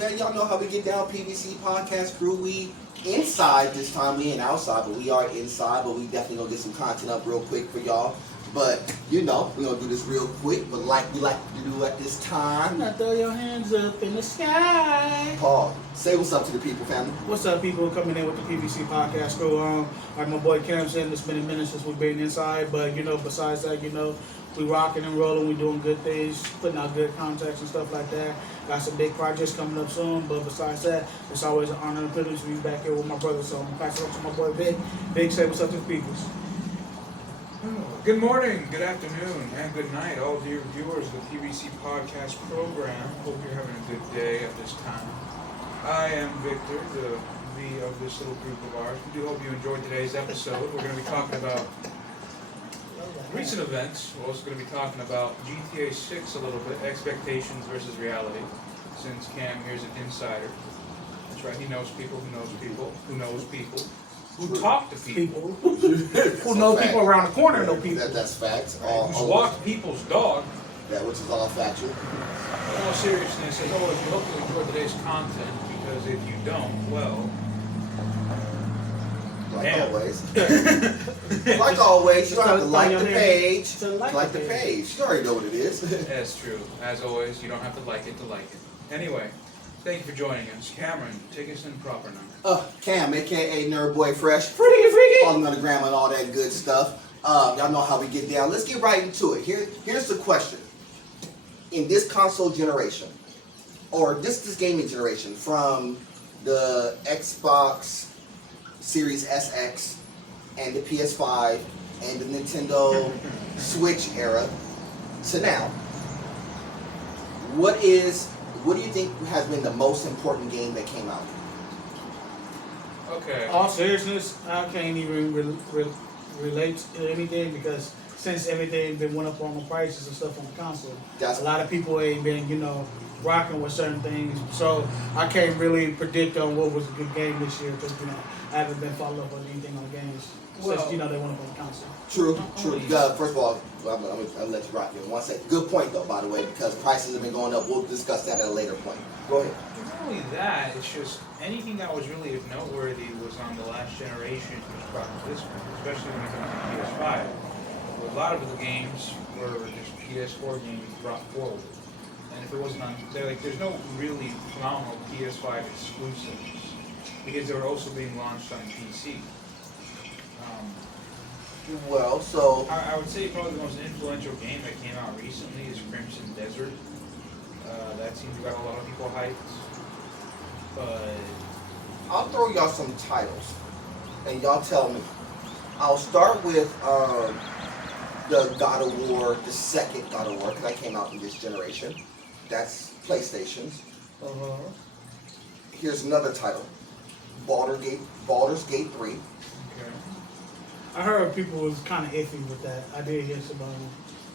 Y'all know how we get down, PVC Podcast Crew. We inside this time. We ain't outside, but we are inside. But we definitely gonna get some content up real quick for y'all. But you know, we gonna do this real quick. But like we like to do at this time. Now throw your hands up in the sky. Paul, say what's up to the people, family. What's up, people? Coming in with the PVC Podcast Crew. Like my boy Cam said, it's been a minute since we've been inside. But besides that, we rocking and rolling. We doing good things, putting out good contacts and stuff like that. Got some big projects coming up soon. But besides that, it's always an honor and privilege to be back here with my brother. So I'm gonna pass it on to my boy Vic. Vic, say what's up to the people. Good morning, good afternoon, and good night, all dear viewers of the PVC Podcast program. Hope you're having a good day at this time. I am Victor, the V of this little group of ours. We do hope you enjoyed today's episode. We're going to be talking about recent events. We're also going to be talking about GTA 6 a little bit, expectations versus reality, since Cam here's an insider. That's right, he knows people who knows people who knows people. Who talk to people. Who know people around the corner know people. That's facts. Who's walked people's dog. That which is all factual. In all seriousness, as always, we hope you enjoy today's content, because if you don't, well... Like always, you don't have to like the page. Like the page. You already know what it is. That's true. As always, you don't have to like it to like it. Anyway, thank you for joining us. Cameron, take us in proper now. Cam, aka Nerd Boy Fresh. Freaky. Following on the gram and all that good stuff. Y'all know how we get down. Let's get right into it. Here's the question. In this console generation, or this gaming generation, from the Xbox Series SX and the PS5 and the Nintendo Switch era to now, what do you think has been the most important game that came out? Okay. All seriousness, I can't even relate to anything because since everything been went up on the prices and stuff on the console, a lot of people ain't been, rocking with certain things. So I can't really predict on what was a good game this year because, I haven't been following up on anything on the games since, they went up on the console. True. First of all, I'll let you rock it in 1 second. Good point, though, by the way, because prices have been going up. We'll discuss that at a later point. Go ahead. Not only that, it's just anything that was really of noteworthy was on the last generation was brought to this one, especially when it comes to PS5. A lot of the games were just PS4 games brought forward. And if it wasn't on, there's no really phenomenal PS5 exclusives because they were also being launched on PC. I would say probably the most influential game that came out recently is Crimson Desert. That seems to got a lot of people hyped. But I'll throw y'all some titles, and y'all tell me. I'll start with the God of War, the second God of War, because that came out in this generation. That's PlayStation's. Here's another title, Baldur's Gate 3. okay. I heard people was kind of iffy with that. I did hear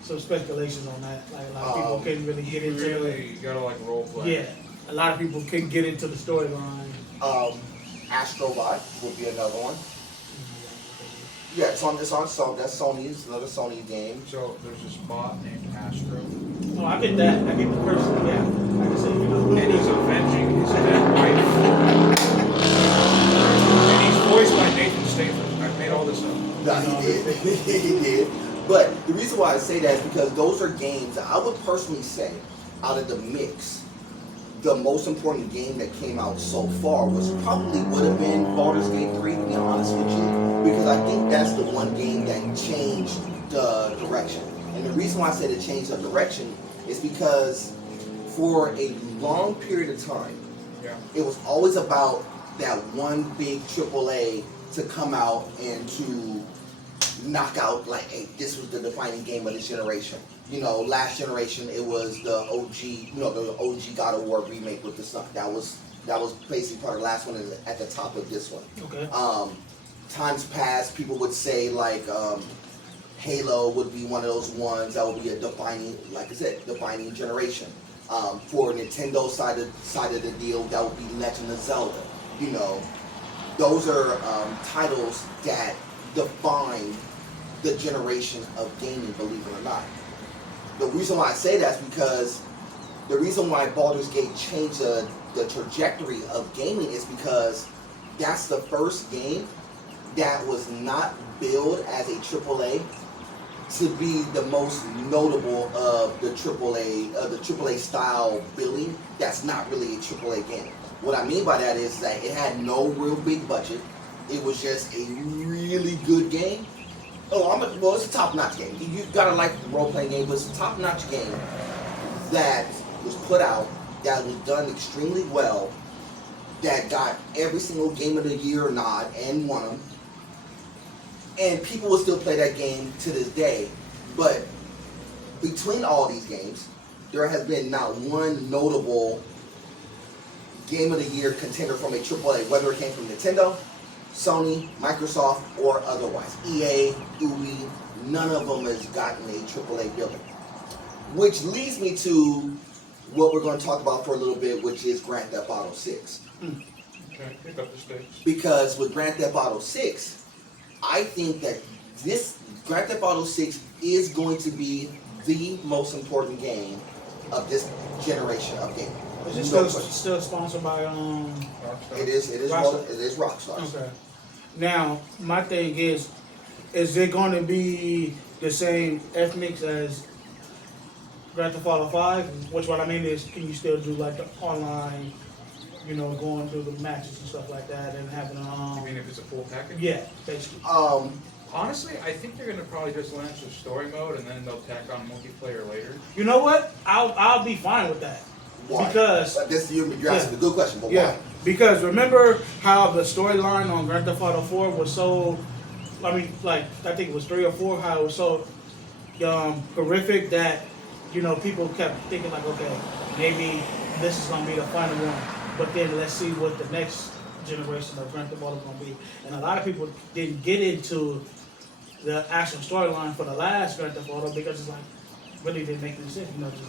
some speculations on that. Like a lot of people couldn't really get into it. You gotta role play. Yeah, a lot of people couldn't get into the storyline. Astrobot would be another one. Yeah, it's on. That's Sony's, another Sony game. So there's this bot named Astro. Oh, I get that. I get the person. Yeah, I can say And he's avenging his dead wife. And he's voiced by Nathan Statham. I made all this up. No, he did. He did. But the reason why I say that is because those are games that I would personally say, out of the mix, the most important game that came out so far would have been Baldur's Gate 3, to be honest with you, because I think that's the one game that changed the direction. And the reason why I said it changed the direction is because for a long period of time, it was always about that one big AAA to come out and to knock out, hey, this was the defining game of this generation. Last generation it was the OG God of War remake with the sun. That was basically part of the last one and at the top of this one. Okay. Times past, people would say Halo would be one of those ones that would be a defining, like I said, defining generation. For Nintendo side of the deal, that would be Legend of Zelda. Those are titles that define the generation of gaming, believe it or not. The reason why I say that is because the reason why Baldur's Gate changed the the trajectory of gaming is because that's the first game that was not billed as a AAA to be the most notable of the AAA style billing. That's not really a AAA game. What I mean by that is that it had no real big budget. It was just a really good game. It's a top-notch game. You gotta like the role-playing game, but it's a top-notch game that was put out, that was done extremely well, that got every single Game of the Year nod and won them. And people will still play that game to this day. But between all these games, there has been not one notable Game of the Year contender from a AAA, whether it came from Nintendo, Sony, Microsoft, or otherwise. EA, UI, none of them has gotten a AAA billing. Which leads me to what we're going to talk about for a little bit, which is Grand Theft Auto 6. Okay, pick up the stakes. Because with Grand Theft Auto 6, I think that this Grand Theft Auto 6 is going to be the most important game of this generation of gaming. Is it still sponsored by Rockstar. It is Rockstar? it is Rockstar. Okay. Now, my thing is it going to be the same ethnics as Grand Theft Auto 5? Which what I mean is, can you still do like the online, going through the matches and stuff like that, and having You mean if it's a full package? yeah, basically. Honestly, I think they're gonna probably just launch the story mode and then they'll tack on multiplayer later. You know what? I'll be fine with that. Why? Because you're asking a good question, but yeah, why? because remember how the storyline on Grand Theft Auto 4 was so, I think it was 3 or 4, how it was so horrific that, people kept thinking like, okay, maybe this is going to be the final one, but then let's see what the next generation of Grand Theft Auto is going to be. And a lot of people didn't get into the actual storyline for the last Grand Theft Auto because it's like, really didn't make any sense, just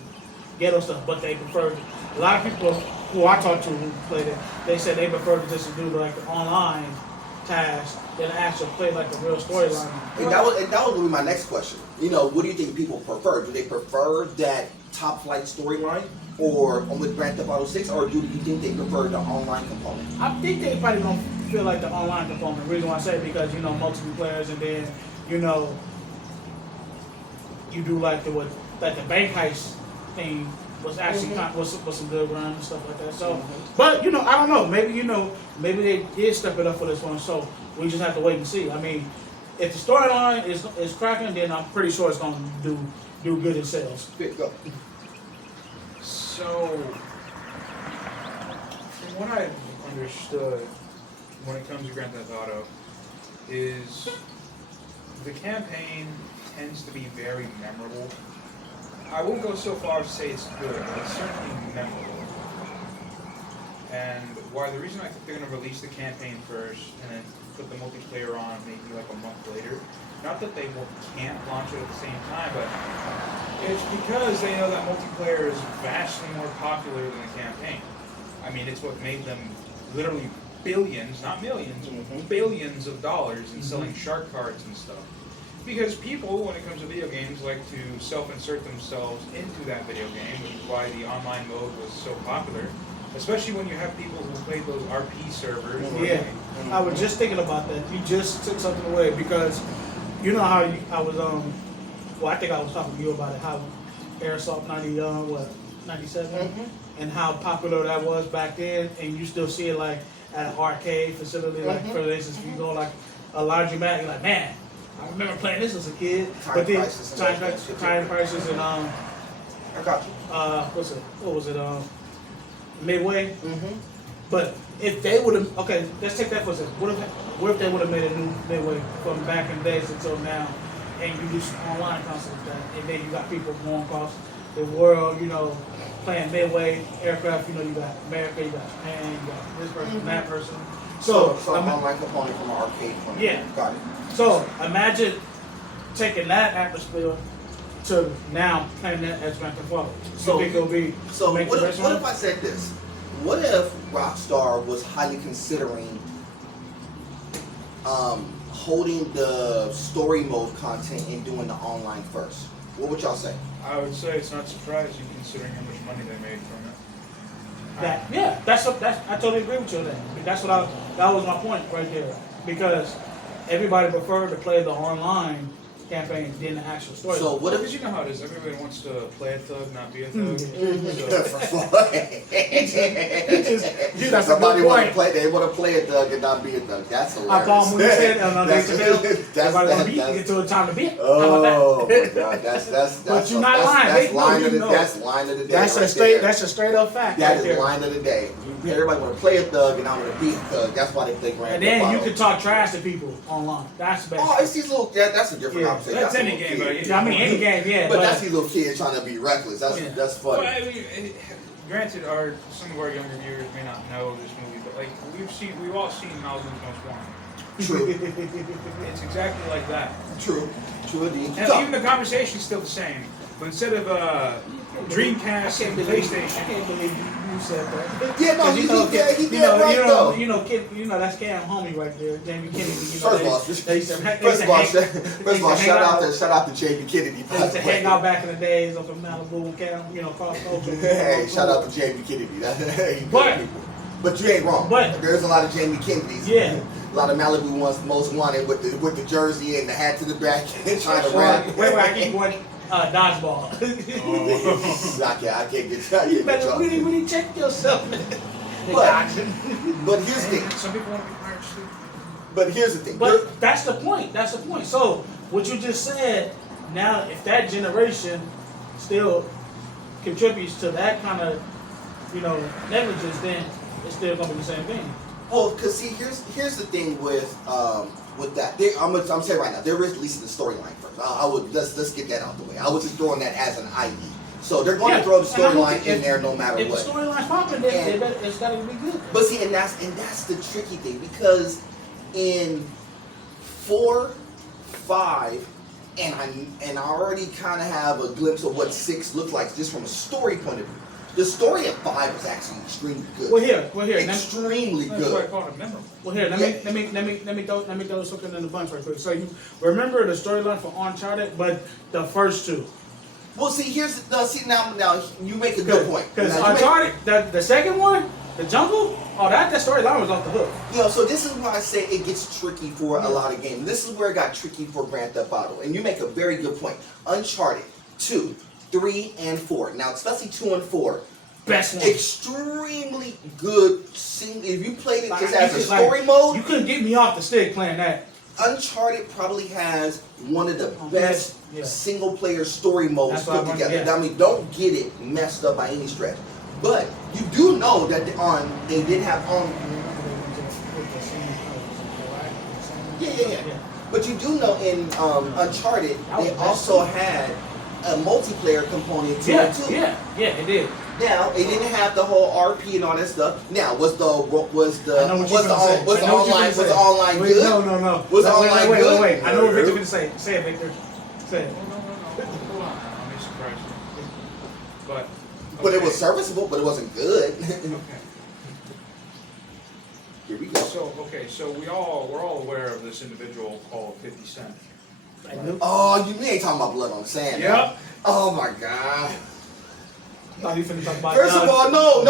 ghetto stuff, but they preferred, a lot of people who I talked to who played it, they said they preferred to just do like the online task than actually play like the real storyline. And that was going to be my next question. What do you think people prefer? Do they prefer that top flight storyline or with Grand Theft Auto 6, or do you think they prefer the online component? I think they probably don't feel like the online component. The reason why I say it because multiple players, and then you do like the bank heist thing was actually was some good run and stuff like that. So, but I don't know. Maybe they did step it up for this one. So we just have to wait and see. I mean, if the storyline is cracking, then I'm pretty sure it's gonna do good in sales. Go. So, from what I've understood when it comes to Grand Theft Auto, is the campaign tends to be very memorable. I won't go so far as to say it's good, but it's certainly memorable. And the reason I think they're going to release the campaign first and then put the multiplayer on maybe like a month later, not that they can't launch it at the same time, but it's because they know that multiplayer is vastly more popular than the campaign. I mean, it's what made them literally billions, not millions, billions of dollars in selling shark cards and stuff. Because people, when it comes to video games, like to self-insert themselves into that video game, which is why the online mode was so popular. Especially when you have people who played those RP servers. Yeah, I was just thinking about that. You just took something away because how I was I think I was talking to you about it, how Airsoft 97, and how popular that was back then, and you still see it like at an arcade facility, like for instance, if you go like a laundromat, you're like, man, I remember playing this as a kid. But then time prices and I got you. what was it? Midway. But if they would have, okay, let's take that for a second. What if they would have made a new Midway from back in the days until now, and you do some online concepts that, and then you got people going across the world, playing Midway aircraft. You got America, you got Japan, you got this person, that person. So online component from an arcade point. Yeah. Got it. So imagine taking that atmosphere to now playing that as Grand Theft Auto. So think it'll be what if I said this? What if Rockstar was highly considering holding the story mode content and doing the online first? What would y'all say? I would say it's not surprising considering how much money they made from it. I totally agree with you on that. That was my point right there. Because everybody preferred to play the online campaign than the actual story. So what if Because you know how it is. Everybody wants to play a thug, not be a thug. Somebody want to play. They want to play a thug and not be a thug. That's hilarious. I call him when he said, everybody want to beat, get to a time to beat. Oh my God, that's But you're not lying. That's line of the day. That's a straight up fact. That right is line of the day. Everybody want to play a thug and I want to beat a thug. That's why they play Grand Theft And then you Auto. can talk trash to people online. That's the best. Oh, it's these little. That's a different conversation. That's a any little game, kid. but I mean, any game, yeah. But that's these little kids trying to be reckless. That's funny. Well, I mean, granted, some of our younger viewers may not know this movie, but like we've all seen Malibu's Most Wanted. True. It's exactly like that. True indeed. And even the conversation's still the same, but instead of Dreamcast and PlayStation. I can't believe you said that. Yeah, no, he did right though. That's Cam homie right there, Jamie Kennedy. First of all, shout out to Jamie Kennedy. They used to hang out back in the days up in Malibu, Cam, cross culture. Hey, shout out to Jamie Kennedy. But you ain't wrong. But there's a lot of Jamie Kennedys. Yeah. A lot of Malibu ones, most wanted with the jersey and the hat to the back and trying to rap. Wait, I keep going. Dodgeball. I can't get Really check yourself. But here's the thing. Some people want to be pirates too. But here's the thing. But that's the point. So what you just said. Now, if that generation still contributes to that kind of, negligence, then it's still gonna be the same thing. Well, cause see, here's the thing with that. I'm saying right now, they're releasing the storyline first. Let's get that out the way. I was just throwing that as an IE. So they're going to throw the storyline in there no matter what. If the storyline's popping, it's got to be good. But see, and that's the tricky thing, because in 4, 5, and I already kind of have a glimpse of what 6 looks like just from a story point of view. The story of 5 is actually extremely good. Well, here, extremely That's why I good. call it memorable. Well, here, let me throw something in the bunch right quick. So you remember the storyline for Uncharted, but the first 2. Well, see, now you make a good point. Because Uncharted, the second one, the jungle, that storyline was off the hook. So this is why I say it gets tricky for a lot of games. This is where it got tricky for Grand Theft Auto, and you make a very good point. Uncharted 2, 3, and 4. Now, especially 2 and 4. Best one. Extremely good. If you played it just as a story mode, you couldn't get me off the stick playing that. Uncharted probably has one of the best single-player story modes put together. I mean, don't get it messed up by any stretch. But you do know that they did have Yeah. But you do know in Uncharted they also had a multiplayer component to it too. Yeah, it did. Now it didn't have the whole RP and all that stuff. Now was the online good? No. Was the online good? Wait. I know what Victor's gonna say. Say it, Victor. Say it. Hold on. Let me surprise you. But it was serviceable, but it wasn't good. Okay. Here we go. So we're all aware of this individual called 50 Cent. Oh, you ain't talking about Blood on the Sand. Yep. Now. Oh my God. Thought you finna talk about First of all, no.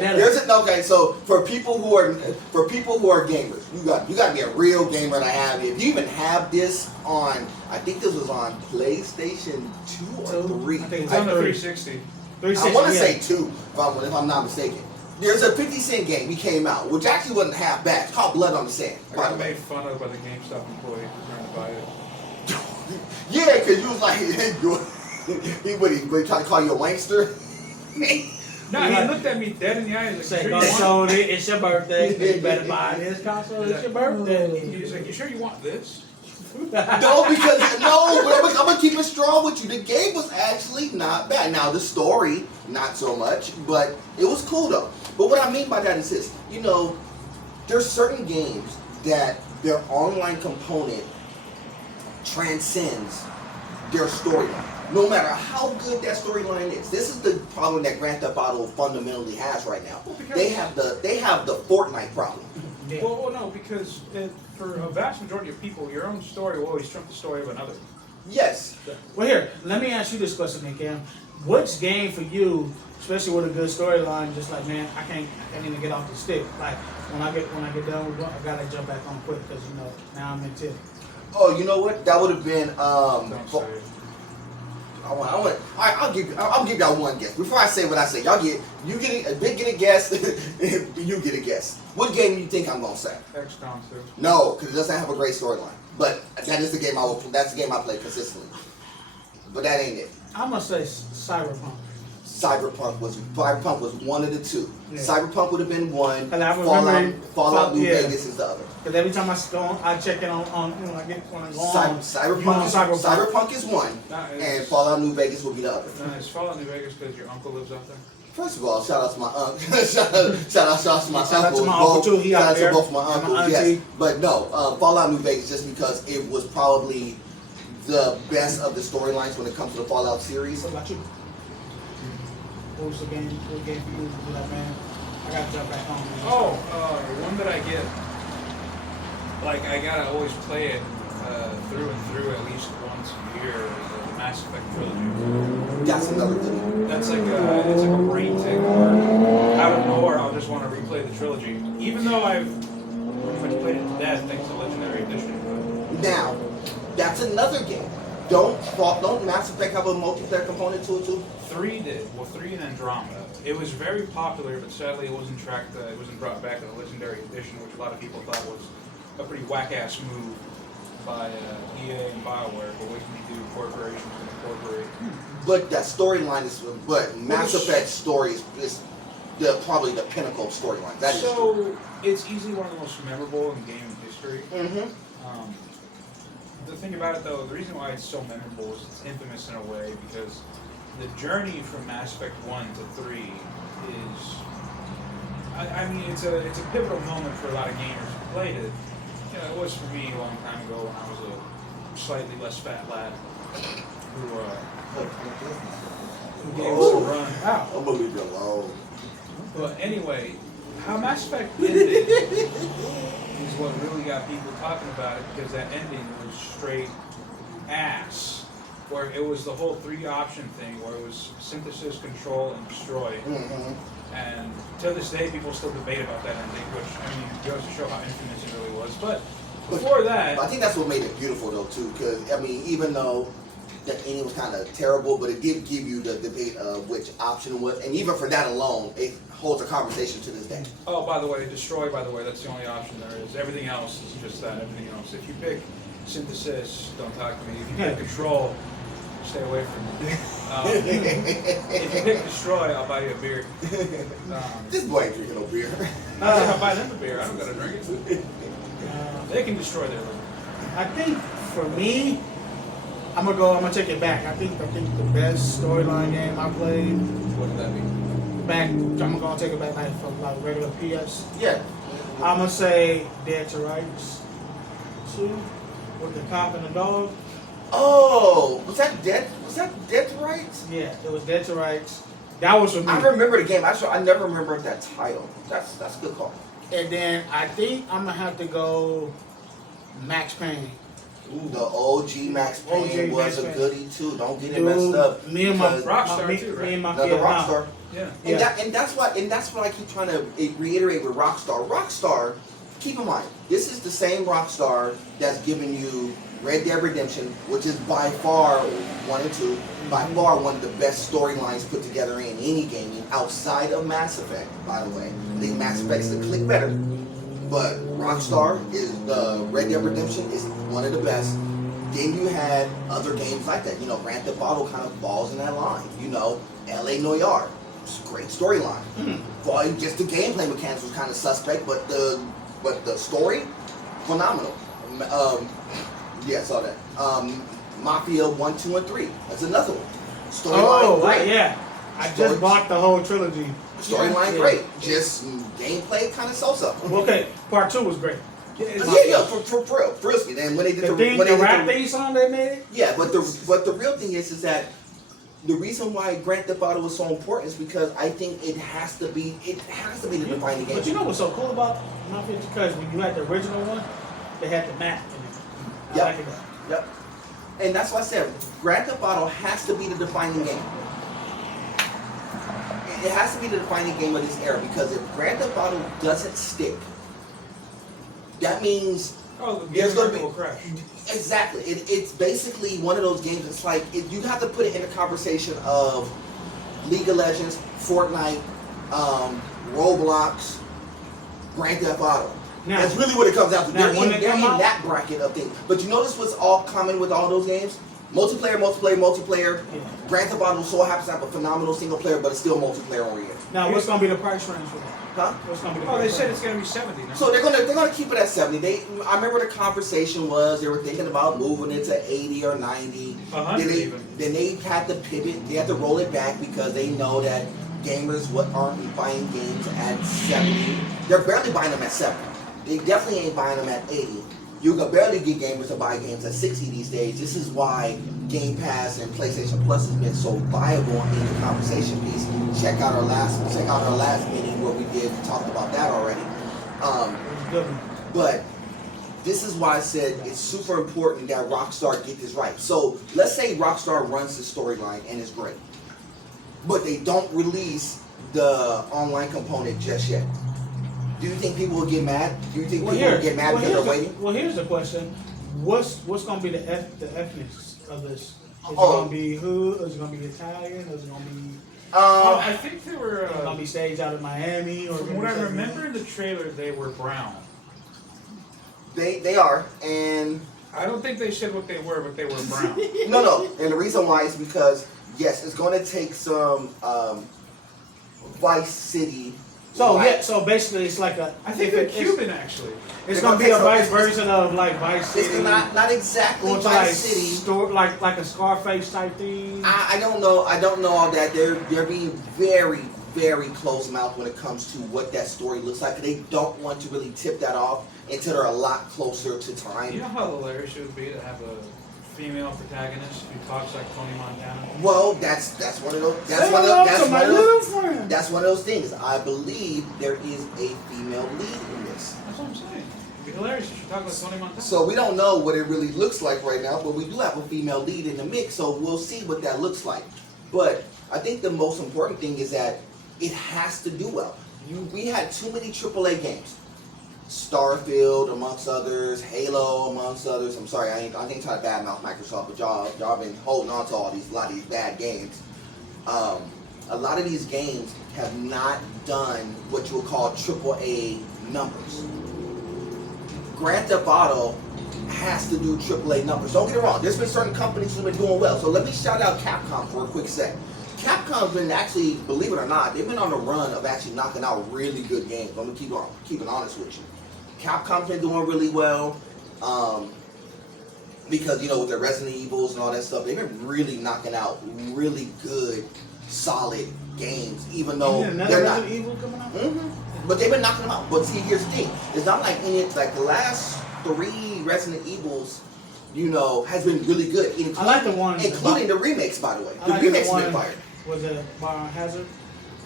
There's Okay, so for people who are gamers, you got to be a real gamer to have it. If you even have this on, I think this was on PlayStation 2 or 3. I think It's it's on the on 360. I want to say 2, if I'm not mistaken. There's a 50 Cent game. He came out, which actually wasn't half bad. It's called Blood on the Sand. I got made fun of by the GameStop employee for trying to buy it. Yeah, because you was like, he tried to call you a wankster. No, he looked at me dead in the eyes. Say, Like, console, it's your birthday. You better buy this console. It's your birthday. He's like, you sure you want this? But I'm gonna keep it strong with you. The game was actually not bad. Now the story, not so much, but it was cool though. But what I mean by that is this: there's certain games that their online component transcends their storyline. No matter how good that storyline is, this is the problem that Grand Theft Auto fundamentally has right now. Well, They have the Fortnite problem. Yeah. Well, no, because for a vast majority of people, your own story will always trump the story of another. Yes. Well, here, let me ask you this question, then, Cam. which game for you, especially with a good storyline, just like, man, I can't even get off the stick. Like when I get done with one, I gotta jump back on quick because now I'm in tip. Oh, you know what? That would have been Don't say it. I'll give y'all one guess. Before I say what I say, Big get a guess, you get a guess. What game do you think I'm gonna say? XCOM 2. No, because it doesn't have a great storyline. But that's the game I play consistently. But that ain't it. I'm gonna say Cyberpunk. Cyberpunk was one of the two. Yeah. Cyberpunk would have been one. And I remember Fallout New Vegas is the other. Because every time I check in on when I go on. Cyberpunk is one, and Fallout New Vegas will be the other. Is Fallout New Vegas because your uncle lives out there? First of all, shout out to my uncle. shout out to my Shout out uncle. to my uncle too. He Shout out out there. to both my And uncles. my Yes, auntie. but no, Fallout New Vegas just because it was probably the best of the storylines when it comes to the Fallout series. What about you? What was the game? What game for you? Was like, man, I gotta jump back on. One that I get, like I gotta always play it through and through at least once a year is the Mass Effect trilogy. That's another good one. That's like it's like a brain tick where out of nowhere I'll just want to replay the trilogy, even though I've pretty much played it to death thanks to Legendary Edition. Now, that's another game. Don't Mass Effect have a multiplayer component to it too? 3 did. Well, 3 and Andromeda. It was very popular, but sadly it wasn't tracked. It wasn't brought back in the Legendary Edition, which a lot of people thought was a pretty whack-ass move by EA and BioWare. But what can you do? Corporations can incorporate. But that storyline is. But Mass Effect story is probably the pinnacle of storyline. That is true. So it's easily one of the most memorable in game history. Mm-hmm. The thing about it, though, the reason why it's so memorable is it's infamous in a way because the journey from Mass Effect 1 to 3 is, I mean, it's a pivotal moment for a lot of gamers who played it. You know, it was for me a long time ago when I was a slightly less fat lad who gave us a run. Wow. I'm gonna leave you alone. But anyway, how Mass Effect ended is what really got people talking about it because that ending was straight ass. Where it was the whole 3-option thing where it was synthesis, control, and destroy. Mm-hmm. And to this day, people still debate about that ending, which, I mean, goes to show how infamous it really was. But before that... I think that's what made it beautiful, though, too, because, I mean, even though the ending was kind of terrible, but it did give you the debate of which option was, and even for that alone, it holds a conversation to this day. Oh, by the way, destroy, that's the only option there is. Everything else is just that, everything else. If you pick synthesis, don't talk to me. If you pick control, stay away from me. If you pick destroy, I'll buy you a beer. This boy ain't drinking no beer. I'll buy them a beer. I don't gotta drink it. They can destroy their liver. I think for me, I'm gonna take it back. I think the best storyline game I played. What did that mean? Back, I'm gonna take it back like from like regular PS. Yeah. I'm gonna say Dead to Rights 2 with the cop and the dog. Oh, was that Dead to Rights? Yeah, it was Dead to Rights. That was for me. I remember the game. I never remember that title. That's a good call. And then I think I'm gonna have to go Max Payne. Ooh, the OG Max Payne was Max a Payne. goodie too. Don't get it messed up. Me and my Rockstar too, right? Me and my Another kid, Rockstar. Yeah. And that's what I keep trying to reiterate with Rockstar. Rockstar, keep in mind, this is the same Rockstar that's giving you Red Dead Redemption, which is by far 1 and 2, by far one of the best storylines put together in any gaming outside of Mass Effect. By the way, I think Mass Effect's a click better, but Rockstar is Red Dead Redemption is one of the best. Then you had other games like that. You know, Grand Theft Auto kind of falls in that line. You know, L.A. Noire, it's a great storyline. Well, just the gameplay mechanics was kind of suspect, but the story, phenomenal. Yeah, I saw that. Mafia 1, 2, and 3. That's another one. Storyline great. Yeah. I just bought the whole trilogy. Storyline great. Just gameplay kind of so-so. Okay, part 2 was great. For real. Frisky. And when they did the rap theme song they made. Yeah, but the real thing is that the reason why Grand Theft Auto was so important is because I think it has to be the defining game. But you know what's so cool about Mafia? Because when you had the original one, they had the map in it. I like it. Yep. And that's why I said Grand Theft Auto has to be the defining game. it has to be the defining game of this era, because if Grand Theft Auto doesn't stick, that means Oh, the there's going to be will crash. exactly. It's basically one of those games. It's like you have to put it in a conversation of League of Legends, Fortnite, Roblox, Grand Theft Auto. Now, That's really what it comes down to. now, They're when in, they they're come in out- that bracket of things. But you notice what's all common with all those games? Multiplayer. Yeah. Grand Theft Auto so happens to have a phenomenal single player, but it's still multiplayer oriented. Now, what's gonna be the price range for that? Huh? What's gonna be the Oh, they price said range? it's gonna be 70. No? So they're gonna keep it at 70. I remember the conversation was they were thinking about moving it to 80 or 90. 100 even. Then they had to pivot. They had to roll it back because they know that gamers aren't buying games at 70. They're barely buying them at 70. They definitely ain't buying them at 80. You can barely get gamers to buy games at 60 these days. This is why Game Pass and PlayStation Plus has been so viable in the conversation piece. Check out our last meeting where we talked about that already. Good. But this is why I said it's super important that Rockstar get this right. So let's say Rockstar runs the storyline and it's great, but they don't release the online component just yet. Do you think people will get mad? Do you think people will get mad because they're waiting? Well, here's the question: What's gonna be the ethnics of this? Is it Oh. gonna be who? Is it gonna be Italian? Is it gonna be? I think they were. Is it gonna be staged out of Miami? Or From what I remember in the trailer, they were brown. They are, and I don't think they said what they were, but they were brown. no, and the reason why is because yes, it's going to take some Vice City. So like- yeah, so basically it's like a. I think they're Cuban actually. It's They're gonna be gonna a Vice take some- version of like Vice City. It's not exactly Going to Vice like City. store like a Scarface type thing. I don't know. I don't know all that. They're being very, very close mouth when it comes to what that story looks like. They don't want to really tip that off until they're a lot closer to time. You know how hilarious it would be to have a female protagonist who talks like Tony Montana? Well, that's one of those. That's Say one of hello those. That's to one my of those. little friend. That's one of those things. I believe there is a female lead in this. That's what I'm saying. It'd be hilarious if she talked like Tony Montana. So we don't know what it really looks like right now, but we do have a female lead in the mix, so we'll see what that looks like. But I think the most important thing is that it has to do well. We had too many AAA games. Starfield amongst others, Halo amongst others. I'm sorry, I ain't trying to badmouth Microsoft, but y'all been holding on to a lot of these bad games. A lot of these games have not done what you would call AAA numbers. Grand Theft Auto has to do AAA numbers. Don't get it wrong. There's been certain companies who've been doing well. So let me shout out Capcom for a quick sec. Capcom's been actually, believe it or not, they've been on a run of actually knocking out really good games. I'm gonna keep it honest with you. Capcom's been doing really well because with their Resident Evils and all that stuff, they've been really knocking out really good, solid games. Even though they're not. Resident Evil coming out. But they've been knocking them out. But see, here's the thing: it's not like the last 3 Resident Evils, has been really good. I like the one, including the remakes, by the way. I The like remakes the have been one. fired. Was it Biohazard?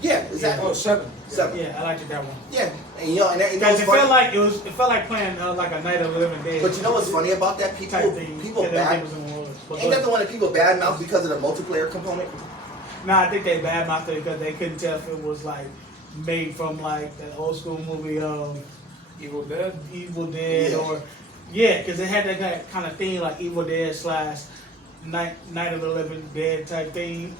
Yeah, exactly. Oh, 7. 7. Yeah, I liked that one. Yeah, and and Because it funny- felt like playing like a Night of the Living Dead. But you know what's funny about that? People type thing. people Yeah, bad. everything was in the wars. But Ain't that the one that people badmouth because of the multiplayer component? No, I think they badmouthed it because they couldn't tell if it was like made from like that old school movie Evil Dead. Evil Dead Yeah. or because it had that kind of thing like Evil Dead / Night of the Living Dead type thing.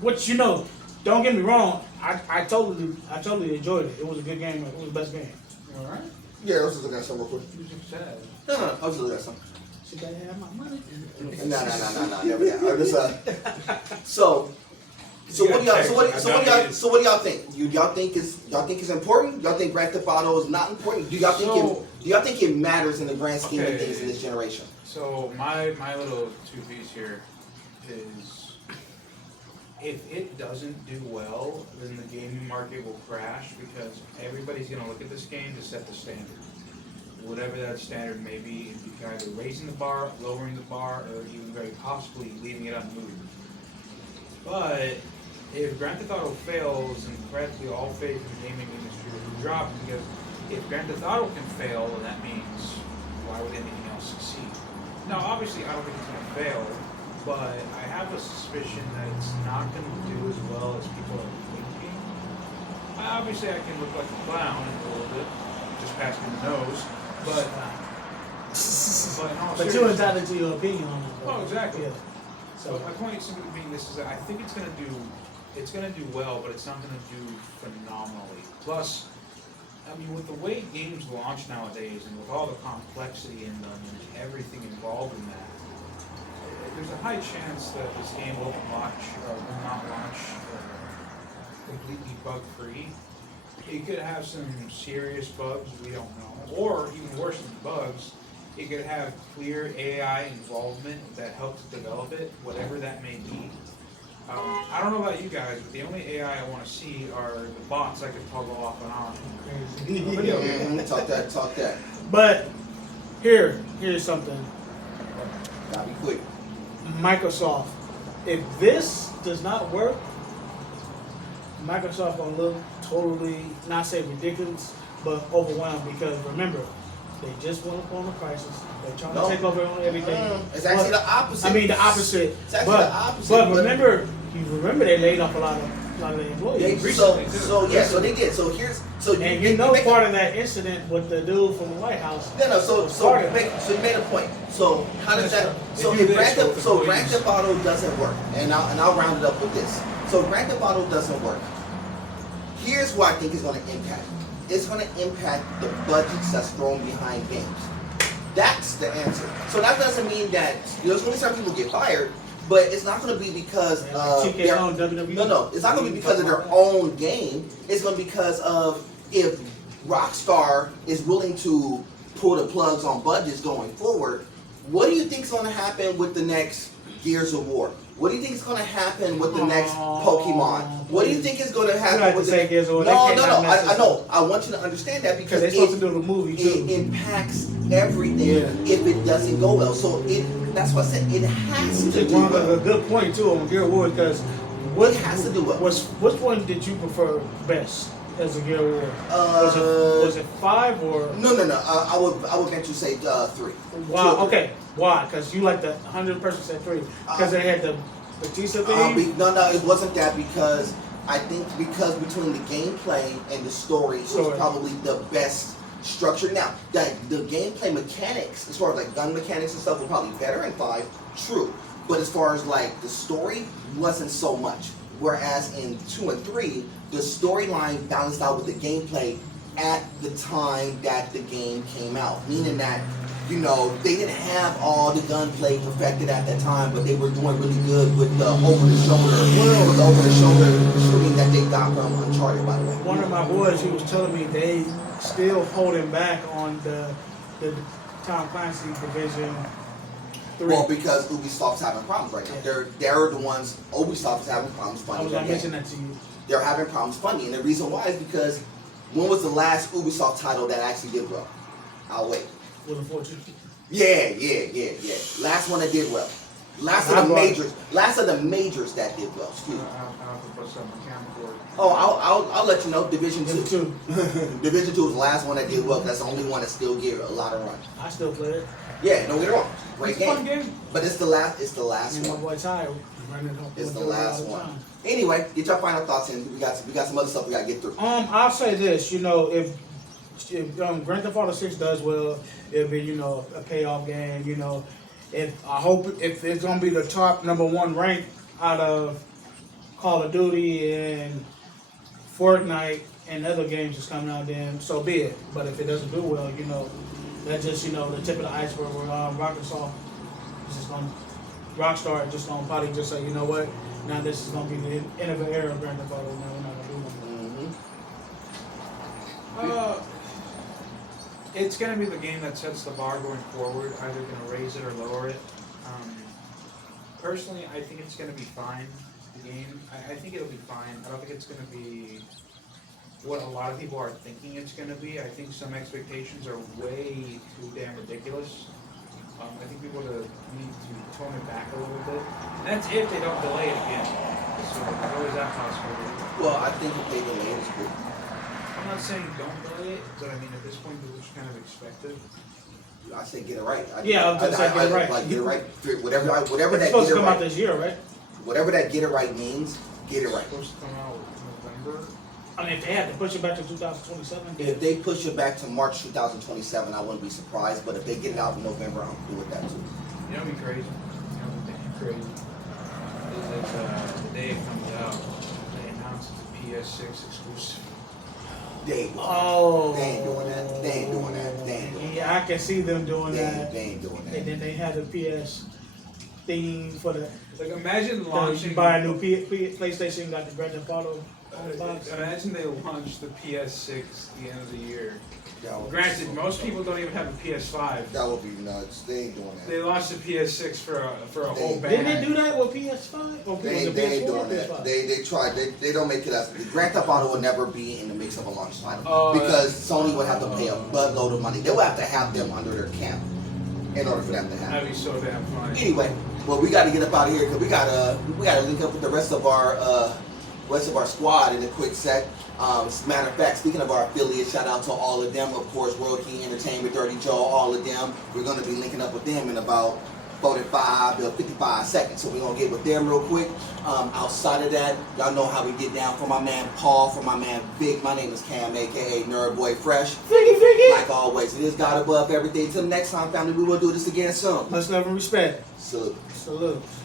Which don't get me wrong, I totally enjoyed it. It was a good game. It was the best game. All right. Yeah, I was just looking at some real quick. You just said. No, I was just looking at some. Should they have my money? No, never that. I'm just So what do y'all think? Y'all think it's important? Y'all think Grand Theft Auto is not important? Do y'all think it matters in the grand scheme of things in this generation? So my little 2 piece here is, if it doesn't do well, then the gaming market will crash because everybody's going to look at this game to set the standard. Whatever that standard may be, either raising the bar, lowering the bar, or even very possibly leaving it unmoved. But if Grand Theft Auto fails, then practically all faith in the gaming industry will drop, because if Grand Theft Auto can fail, then that means why would anything else succeed? Now, obviously, I don't think it's going to fail, but I have a suspicion that it's not going to do as well as people are thinking. Obviously, I can look like a clown a little bit, just past the nose, but in all But you're seriousness- entitled to your opinion on that. Oh, exactly. Yeah. So my point simply being this is that I think it's gonna do well, but it's not gonna do phenomenally. Plus, I mean, with the way games launch nowadays and with all the complexity in them and everything involved in that, there's a high chance that this game will not launch completely bug-free. It could have some serious bugs we don't know, or even worse than bugs, it could have clear AI involvement that helps develop it, whatever that may be. I don't know about you guys, but the only AI I want to see are the bots I can toggle off and on. Video game. Talk that. But here's something. Gotta be quick. Microsoft. If this does not work, Microsoft gonna look totally, not say ridiculous, but overwhelmed because remember, they just went up on the crisis. They're trying to take over on everything. It's actually the opposite. I mean the opposite. It's actually the opposite. But remember they laid off a lot of the employees. So they did. So And you know part of that incident with the dude from the White House. No. So you made a point. So how does that? So if Grand Theft Auto doesn't work, and I'll round it up with this. So Grand Theft Auto doesn't work. Here's what I think is going to impact. It's going to impact the budgets that's thrown behind games. That's the answer. So that doesn't mean that there's going to be certain people get fired, but it's not going to be because of their own WWE. No. It's not going to be because of their own game. It's going to be because of if Rockstar is willing to pull the plugs on budgets going forward. What do you think is going to happen with the next Gears of War? What do you think is going to happen with the next Pokemon? What do you think is going to happen with the next... Gears of War. No. I know. I want you to understand that because they're supposed to do the movie too. It impacts everything if it doesn't go well. So that's what I said. It has to do well. A good point too on Gears of War because It has to do well. Which one did you prefer best as a Gears of War? Was it 5 or? No. I would venture to say 3. Wow. Okay. Why? Because you like the 100% said 3 because they had the Batista thing. No, it wasn't that because I think because between the gameplay and the story, it was probably the best structure. Now, the gameplay mechanics, as far as like gun mechanics and stuff, were probably better in 5. True, but as far as like the story, wasn't so much. Whereas in 2 and 3, the storyline balanced out with the gameplay at the time that the game came out, meaning that. You know, they didn't have all the gunplay perfected at that time, but they were doing really good with the over-the-shoulder shooting that they got from Uncharted, by the way. One of my boys, he was telling me they still holding back on the Tom Clancy Division 3. Well, because Ubisoft's having problems right now. Yeah. They're the ones, Ubisoft is having problems I funding was their going to mention game. that to you. They're having problems funding, and the reason why is because when was the last Ubisoft title that actually did well? I'll wait. Was it Fortune? Yeah. Last one that did well. Last of the majors that did well. Excuse me. I'll have to put some mechanical work. Oh, I'll let you know. Division 2. Division 2. Division 2 is the last one that did well. That's the only one that still get a lot of run. I still play it. Yeah, don't get it wrong. Great It's a fun game. game. But it's the last. It's the last And my one. boy Ty running up. It's the last one. Anyway, get your final thoughts in. We got some other stuff we gotta get through. I'll say this. You know, if Grand Theft Auto 6 does well, it'll be a payoff game. You know, if it's gonna be the top number 1 rank out of Call of Duty and Fortnite and other games that's coming out, then so be it. But if it doesn't do well, that's just the tip of the iceberg. Where Rockstar just gonna probably just say, you know what, now this is gonna be the end of the era of Grand Theft Auto. Now we're not gonna do nothing. It's going to be the game that sets the bar going forward, either going to raise it or lower it. Personally, I think it's going to be fine, the game. I think it'll be fine. I don't think it's going to be what a lot of people are thinking it's going to be. I think some expectations are way too damn ridiculous. I think people need to tone it back a little bit. And that's if they don't delay it again. So there's always that possibility. Well, I think if they delay it, it's good. I'm not saying don't delay it, but I mean at this point it was kind of expected. I say get it right. I was gonna say get it right. Like get it right. Whatever It's that supposed get to it come out right. this year, right? Whatever that get it right means, get it right. It's supposed to come out November. I mean, if they had to push it back to 2027, If they push it back to March 2027, I wouldn't be surprised. But if they get it out in November, I'm cool with that too. You know what'd be crazy? You know what'd be crazy? Is that the day it comes out, they announce it's a PS6 exclusive. They ain't doing that. They ain't doing that. They ain't doing that. Yeah, I can see them doing that. They ain't doing that. And then they have the PS theme for the. Like imagine You launching. buy a new PlayStation, got the Grand Theft Auto on the box. Imagine they launch the PS6 at the end of the year. That would be Granted, so most funny. people don't even have a PS5. That would be nuts. They ain't doing that. They launched the PS6 for a whole band. Didn't they do that with PS5? Or They was it ain't PS4 or doing that. PS5? They tried. They don't make it as Grand Theft Auto will never be in the mix of a launch title Oh, because Sony would have to pay a buttload of money. They would have to have them under their camp in order for them to That'd happen. be so damn funny. Anyway, well, we got to get up out of here because we gotta link up with the rest of our squad in a quick sec. As a matter of fact, speaking of our affiliates, shout out to all of them. Of course, World King Entertainment, Dirty Joe, all of them. We're going to be linking up with them in about 45 to 55 seconds. So we're going to get with them real quick. Outside of that, y'all know how we get down. For my man Paul, for my man Vic, my name is Cam, a.k.a. Nerd Boy Fresh. Figgy! Like always, it is God above everything. Till next time, family, we will do this again soon. Much love and respect. Salute. Salute.